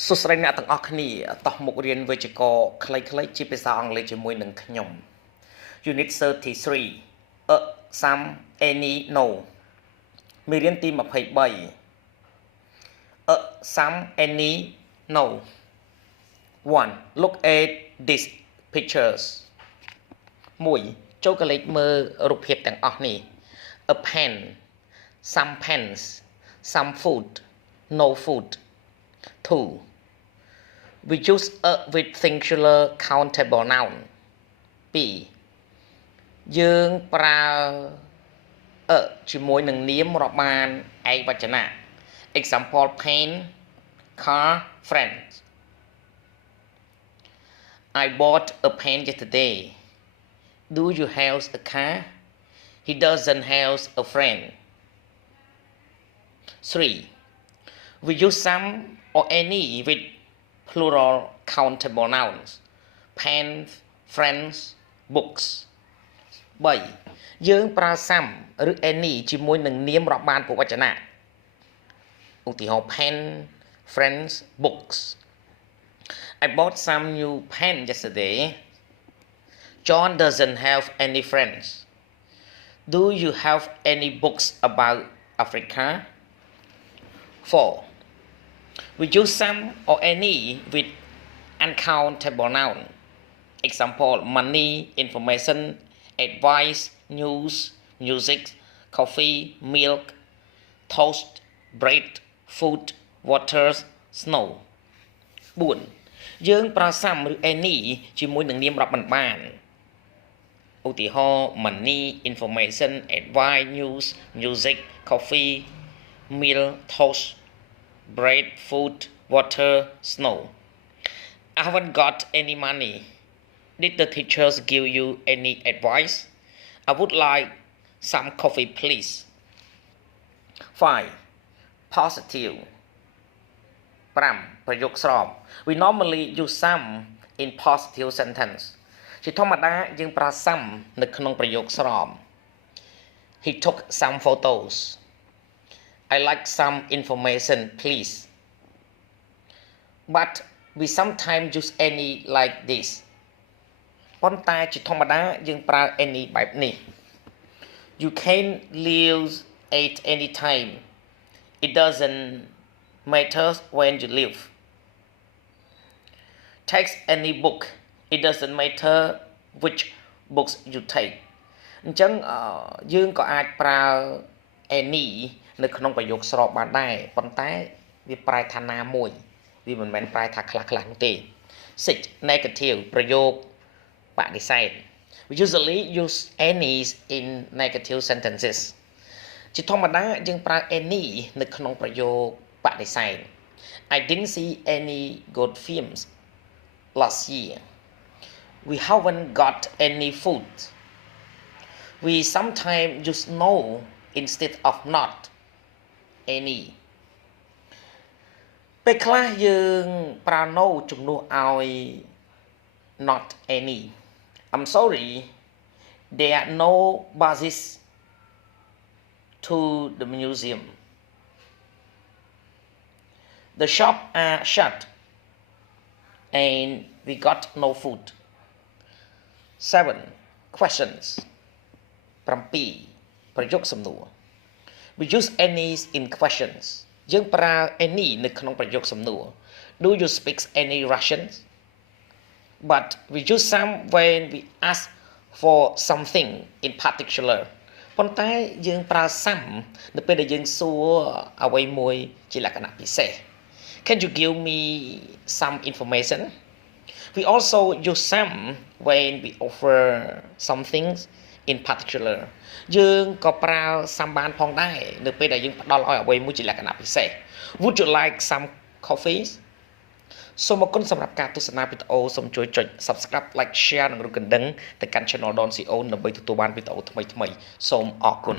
สุดท้ายเนี่ยต้องออกนี่ต่อมุกเรียนวิจิกรคล้ายๆจีภาษาอังกฤษជាមួយនឹងខ្ញុំ Unit 33 some any no មេរៀនទី23 some any no 1 look at these pictures 1ចូលកលេចមើលរូបភាពទាំងអស់នេះ a pen some pens some food no food 2 we use a with singular countable noun 2យើងប្រើជាមួយនឹងនាមរាប់បានឯកវចនៈ example pen car friend I bought a pen yesterday do you have a car he doesn't have a friend 3 we use some or any with plural countable nouns pens friends books 3យើងប្រើ some ឬ any ជាមួយនឹងនាមរាប់បានពវចនៈឧទាហរណ៍ pen friends books I bought some new pen yesterday John doesn't have any friends Do you have any books about Africa 4 We use some or any with uncountable noun example money information advice news music coffee milk toast bread food water snow 4យើងប្រើ some ឬ any ជាមួយនឹងនាមរាប់បានឧទាហរណ៍ money information advice news music coffee meal toast bread food water snow I haven't got any money Did the teachers give you any advice I would like some coffee please 5 positive 5 ប្រយោគស្រប We normally use some in positive sentence ជាធម្មតាយើងប្រើ some នៅក្នុងប្រយោគស្រប He took some photos I like some information please But we sometimes use any like this ប៉ុន្តែជាធម្មតាយើងប្រើ any បែបនេះ You can leave at any time It doesn't matter when you leave Take any book It doesn't matter which books you take អញ្ចឹងយើងក៏អាចប្រើ any នៅក្នុងប្រយោគស្របបានដែរប៉ុន្តែវាប្រែថាណាមួយវាមិនមែនប្រែថាខ្លះៗនោះទេ 6 negative ប្រយោគបដិសេធ We usually use any in negative sentences ជាធម្មតាយើងប្រើ any នៅក្នុងប្រយោគបដិសេធ I didn't see any good films last year We haven't got any food We sometimes use no instead of not any ពេលខ្លះយើងប្រើ no ជំនួសឲ្យ not any I'm sorry there are no buses to the museum The shop are shut and we got no food 7 questions 7ប្រយោគសំណួរ We use any in questions យើងប្រើ any នៅក្នុងប្រយោគសំណួរ Do you speak any Russian But we use some when we ask for something in particular ប៉ុន្តែយើងប្រើ some នៅពេលដែលយើងសួរអ្វីមួយជាលក្ខណៈពិសេស Can you give me some information We also use some when we offer something in particular យើងក៏ប្រើ some បានផងដែរនៅពេលដែលយើងផ្ដល់ឲ្យអ្វីមួយជាលក្ខណៈពិសេស Would you like some coffee សូមអរគុណសម្រាប់ការទស្សនាវីដេអូសូមជួយចុច Subscribe Like Share និងរូបកណ្ដឹងទៅកាន់ Channel Don CO ដើម្បីទទួលបានវីដេអូថ្មីៗសូមអរគុណ